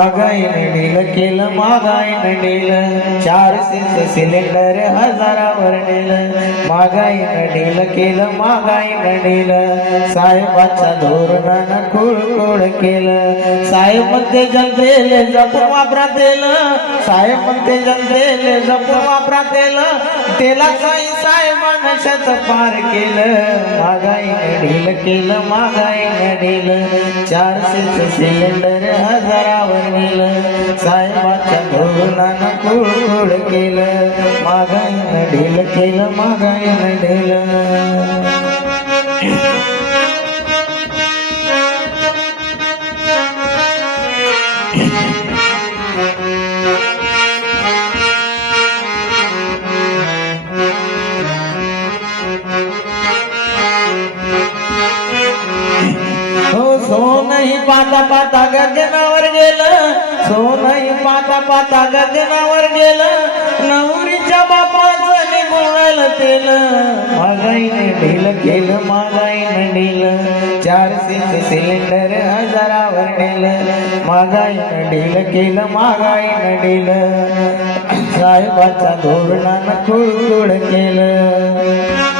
महागाई नडील केलं महागाई नडील 400 सिलेंडर हजारावर नेलं महागाई नडील केलं महागाई नडील साहेबाच्या धोरणानं कुळकुळ केलं साहेब म्हणते जनतेले जपून वापरातेल साहेब म्हणते जनतेले जपून वापरातेल तेला साहेबानं शत पार केलं महागाई नडील केलं महागाई नडील 400 सिलेंडर हजारावर साहेबाच्या धोरणानं कुळकुळ केलं महागाई नडील केलं महागाई नडील सोनही पाता पाता गगनावर गेलं सोनही पाता पाता गगनावर गेलं नवरीच्या बापाचं निघून तेल महागाई नडील केलं महागाई नडील 400 सिलेंडर हजारावर नेलं महागाई नडील केलं महागाई नडील साहेबाच्या धोरणानं कुळकुळ केलं